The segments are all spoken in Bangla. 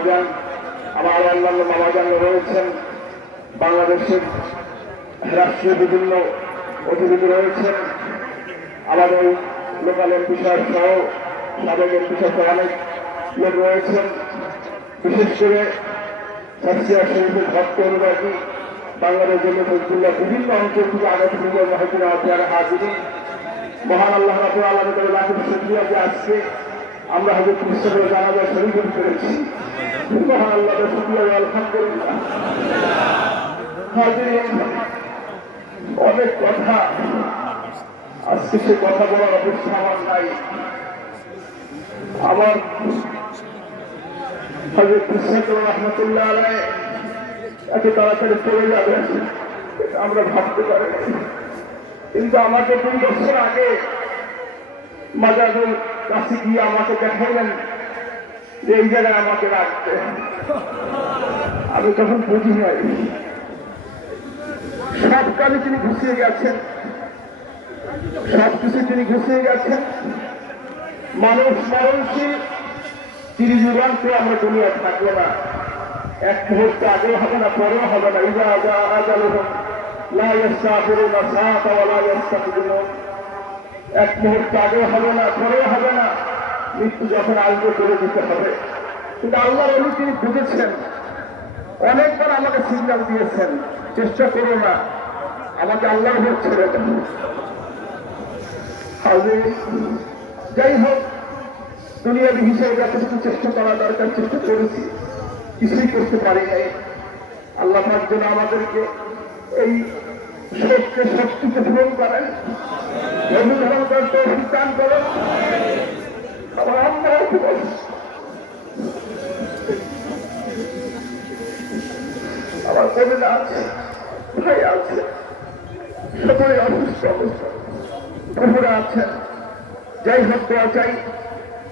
আম্মাজান আমার অন্যান্য মামাজান রয়েছেন। বাংলাদেশের রাষ্ট্রীয় বিভিন্ন অতিথি রয়েছেন। আমাদের লোকাল এমপি সাহেব সহ সাবেক এমপি সাহেব অনেক লোক রয়েছেন। বিশেষ করে সাতশিয়া শরীফের ভক্ত অনুরাগী বাংলাদেশ জন্য ফজলুল্লাহ বিভিন্ন অঞ্চল থেকে আগত মাহিদিন আপনারা হাজিরি। মহান আল্লাহ রাবুল আলমী করে লাখের শুক্রিয়া যে আজকে আমরা হয়তো কৃষ্ণকে জানাজা শরীর করেছি আল্লাহ আলহামদুলিল্লাহ। অনেক কথা। আজকে সে কথা বলার অবস্থা আমার নাই। আমার হজরত কৃষ্ণ রহমতুল্লাহ আলাই এত তাড়াতাড়ি চলে যাবে আমরা ভাবতে পারি কিন্তু আমাকে দুই বছর আগে মাজারের কাছে গিয়ে আমাকে দেখাইলেন যে এই জায়গায় আমাকে রাখতে। আমি তখন বুঝি নাই। সব কাজে তিনি ঘুষিয়ে গেছেন। সব কিছু তিনি ঘুষিয়ে গেছেন। মানুষ মরণশীল তিনি যুগান্ত আমরা দুনিয়া থাকব না। এক মুহূর্তে আগেও হবে না, পরেও হবে না। ইজা আজা আজাল লা ইয়াস্তাগফিরুনা সাআতা ওয়া লা ইয়াস্তাকদিমুন এক মুহূর্তে আগেও হবে না, পরেও হবে না। মৃত্যু যখন আসবে করে দিতে হবে। কিন্তু আল্লাহ অলি তিনি বুঝেছেন। অনেকবার আমাকে সিগন্যাল দিয়েছেন, চেষ্টা করো না। আমাকে ছেড়ে দেন। যাই হোক, দুনিয়ার হিসেবে যতটুকু চেষ্টা করা দরকার, চেষ্টা করেছি। কিছুই করতে পারি নাই। আল্লাহ যেন আমাদেরকে এই শোককে পূরণ করেন। তৌফিক দান করেন আমার আম্মা আমার কবিতা আছে ভাই আছে সকলে অসুস্থ পুকুরে আছেন যাই হোক দোয়া চাই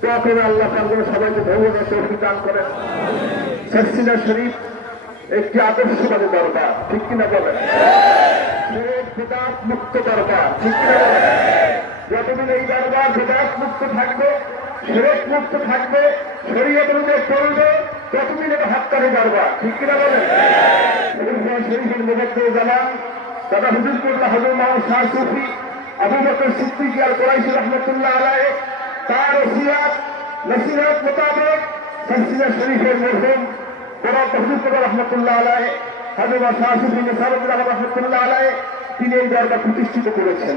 দোয়া করে আল্লাহ তাদের সবাইকে ভ্রমণের তৌফিক দান করেন সাসিনা শরীফ একটি আদর্শবাদী দরবার ঠিক কিনা বলেন মুক্ত দরবার ঠিক কিনা যতদিন এই দরবার বেদাত মুক্ত থাকবে সেরেক মুক্ত থাকবে শরীয়ত অনুযায়ী চলবে, ততদিন এটা হাততালি দরবার। ঠিক কিনা বলেন? শরীফের মুবাদ্দে জামান দাদা হুজুরপুল্লাহ হজর মাহমুদ শাহ সুফি, আবু বকর সিদ্দিক আর কোরাইশ রহমতুল্লাহ আলাই তার ওসিয়াত, নসিহাত মোতাবেক সাসিনা শরীফের মরহুম বড় তহসিল রহমতুল্লাহ আলাই হাজমা শাহ সুফি নিসারুল্লাহ রহমতুল্লাহ আলাই তিনি এই দরবার প্রতিষ্ঠিত করেছেন।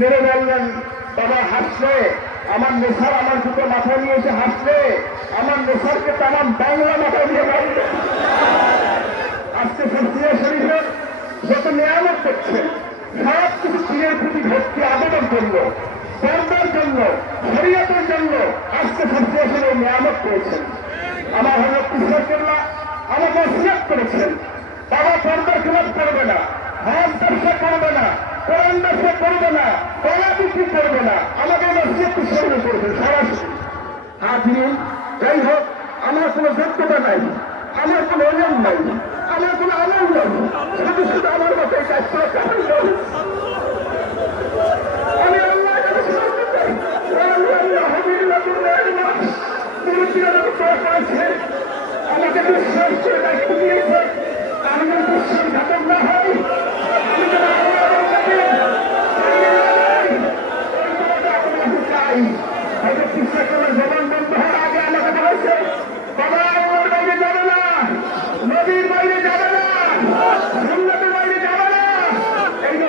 মেরে বললেন, বাবা, হাসলে? আমার নেশার আমার দুটো মাথায় নিয়ে এসে হাসলে? আমার নেশারকে তামাম বাংলা মাথায় নিয়ে মারবে আজকে ফসিয়া শরীফের যত নিয়ামত করছে সব কিছু পীরের প্রতি ভক্তি আবেদন করল ধর্মের জন্য, শরীয়তের জন্য আজকে ফসিয়া শরীফ নিয়ামত করেছেন আমার হল কৃষক কেল্লা আমাকে সিলেক্ট করেছেন। বাবা ধর্মের খিলাফ করবে না, হজ ব্যবসা করবে না কোরআন ব্যবসা করবে না কলা বিক্রি করবে না আমাকে মসজিদ সঙ্গে করবে সরাসরি। হাজির যাই হোক, আমার কোনো যোগ্যতা নাই, আমার কোনো অনিয়ম নাই, আমার কোনো আনন্দ নাই, শুধু শুধু আমার মতো এই কারণ নয়। আমি আল্লাহর কাছে সাহায্য চাই। আল্লাহ আল্লাহ হাবিবুল্লাহ দুনিয়ার মাস। তিনি কীভাবে দোয়া করেছেন, আমাকে বিশ্বাস করে দায়িত্ব দিয়েছে আমি যেন বিশ্বাসঘাতক না হই আমি যেন আল্লাহর কাছে চাই হয়তো চিকিৎসা করে জবান বন্ধ হওয়ার আগে আমাকে বলেছে বাবা আমার বাইরে যাবে না নদীর বাইরে যাবে না সুন্নতের বাইরে যাবে না এই যে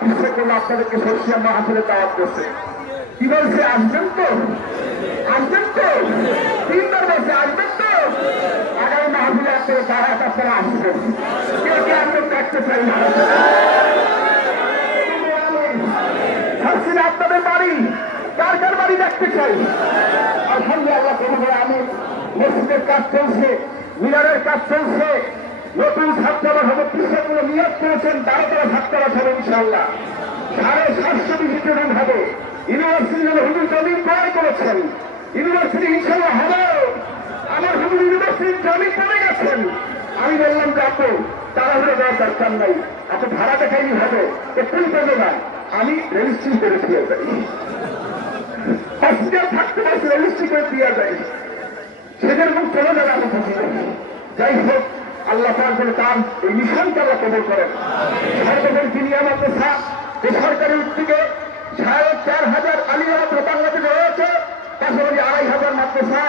পিছিয়ে করলে আপনাদেরকে সর্ষিয়া মাহাতুরে দাওয়াত করছে। কি বলছে, আসবেন তো? আসবেন তো? তিনবার বলছে, আসবেন তো? আগামী মাহফিলে আপনারা দাওয়াত আপনারা আসবেন। কেউ কি আসবেন দেখতে চাই হাসিনা আপনাদের বাড়ি। কার কার বাড়ি দেখতে চাই? আলহামদুলিল্লাহ আমি মসজিদের কাজ চলছে, মিনারের কাজ চলছে। নতুন ছাত্রাবাস হবে, কৃষকগুলো নিয়োগ করেছেন তারা তারা ছাত্রাবাস হবে ইনশাল্লাহ সাড়ে সাতশো ডিজিটাল হবে। ইউনিভার্সিটি হলো হুজুর জমিন ক্রয় করেছেন ইউনিভার্সিটি ইনশাল্লাহ হবে। আমার হুজুর ইউনিভার্সিটির জমি পড়ে গেছেন আমি বললাম যে, আপু, তাড়াহুড়ো দেওয়ার দরকার নাই। আপনি ভাড়া দেখাইনি হবে একটুই দেবে না আমি রেজিস্ট্রি করে দিয়ে যাই। হসপিটাল থাকতে পারছি রেজিস্ট্রি করে দিয়ে যাই। সেদের মুখ চলে যাবে আমি যাই হোক আল্লাহ যেন তার এই মিশনকে আল্লাহ কবল করেন। সর্বজন তিনি আমার কথা, যে সরকারি উদ্যোগে সাড়ে চার হাজার আলিয়া মাত্র বাংলাদেশে রয়েছে, পাশাপাশি আড়াই হাজার মাদ্রাসা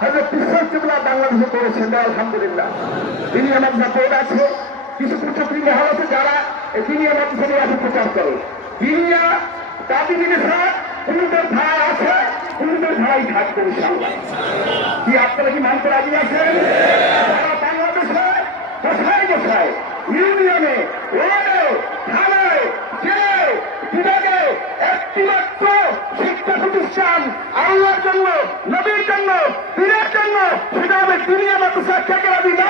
হজরত পিসা বাংলাদেশে করেছেন আলহামদুলিল্লাহ। তিনি আমার বোর্ড আছে। কিছু কুচক্রী মহল আছে যারা তিনি আমার পিছনে আছে প্রচার করে দিনিয়া তাদের জিনিসরা হুজুরের ধারা আছে হুজুরের ধারাই থাকবে ইনশাআল্লাহ। কি আপনারা কি মানতে রাজি আছেন? কোথায় কোথায় ইউনিয়নে ওয়ার্ডে থানায় জেলে বিভাগে একটি মাত্র শিক্ষা প্রতিষ্ঠান আল্লাহর জন্য নবীর জন্য দিনের জন্য সেটা হবে দুনিয়া মাদ্রাসা থেকে আমি না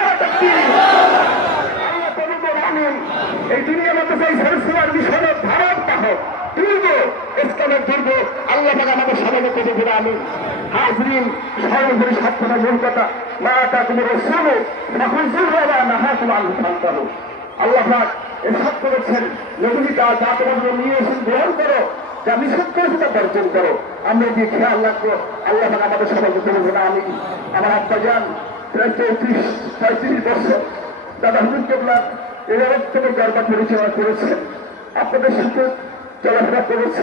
এই দুনিয়া মাদ্রাসা এই পাহক দুর্গ ইসলামের দুর্গ আল্লাহ পাক আমাদের সমাজে কেটে দিলে আমি হাজরিন সর্বোপরি সাতটা মূল কথা মা তা তুমি রসুল তখন দুর্গা না হা তোমার সন্তান আল্লাহ পাক এসব করেছেন নবী তা যা তোমার জন্য নিয়ে এসে গ্রহণ করো, যা নিষেধ করেছে তা বর্জন করো। আমরা যে খেয়াল রাখব, আল্লাহ পাক আমাদের সমাজে কেটে দিলে আমি আমার আব্বা যান প্রায় চৌত্রিশ, পঁয়ত্রিশ বছর, দাদা হুজুর কেবলা এবার থেকে দরবার পরিচালনা করেছেন। আপনাদের সাথে চলাফেরা করেছে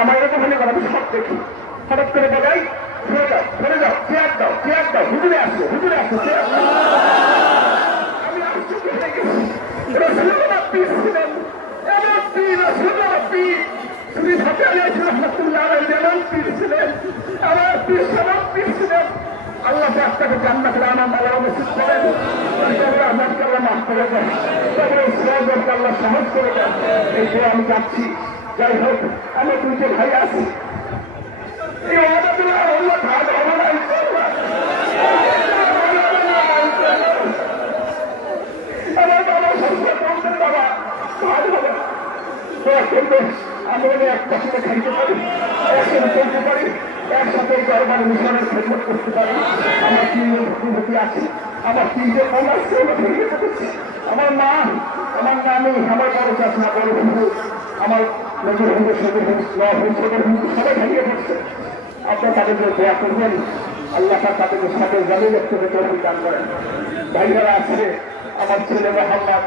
আমার এরকম হলে আমি সব দেখি হঠাৎ করে বলাই সরে যাও সরে যাও চেয়ার দাও চেয়ার দাও, হুজুরে আসো হুজুরে আসো চেয়ার দাও। আমি আশ্চর্য গেছি রসুল্লাহ পীর ছিলেন। এমন পীর রসুল্লাহ পীর। শ্রী সকালে রহমতুল্লাহ যেমন পীর ছিলেন। আমার পীর সেমন পীর ছিলেন। আল্লাহ আপনাকে জান্নাতের আনন্দ আল্লাহ নসিব করেন। আমাকে আল্লাহ মাফ করে দেন। তবে সহজকে আল্লাহ সহজ করে দেন। এই যে আমি যাচ্ছি। যাই হোক, আমি দুইটা ভাই আছি। এই আমার এক পারি, একসাথে পারি, একসাথে দরবার মিশনের খেদমত করতে পারি। আমার তিনজন ভূপতি আছে, আমার তিনটে বোন আছে আমরা আমার মা, আমার নানি, আমার বড় চাষা বড় আমার নজর হিন্দু সদর হিন্দু সদর হিন্দু সবাই ভেঙে পড়ছে আপনার তাদের জন্য দোয়া করবেন আল্লাহ তাদেরকে সাথে জানিয়ে রাখতে তৌফিক দান করেন ভাইরা আছে আমার ছেলে মোহাম্মদ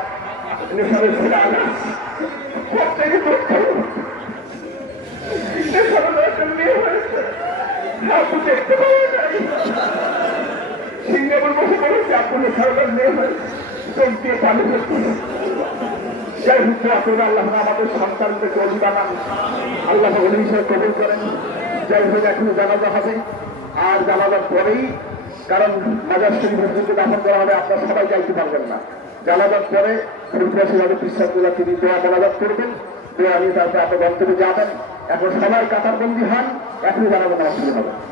থেকে দেখতে পাওয়া যায় সিঙ্গাপুর বসে বলেছে আপু নেশারের মেয়ে হয়েছে চোখ যাই হোক করবে আল্লাহ আমাদের সন্তানদেরকে অলি বানান। আল্লাহ অলি হিসেবে কবুল করেন। যাই হোক এখনও জানাজা হবে। আর জানাজার পরেই, কারণ মাজার শরীফের দিকে দাফন করা হবে, আপনারা সবাই যাইতে পারবেন না। জানাজার পরে ফুলপ্রাসীভাবে বিশ্বাসগুলা তিনি দোয়া মোনাজাত করবেন। দোয়া নিয়ে তারপরে আপনার গন্তব্যে যাবেন। এখন সবাই কাতারবন্দি হন, এখনই জানাজা নামাজ শুরু হবে।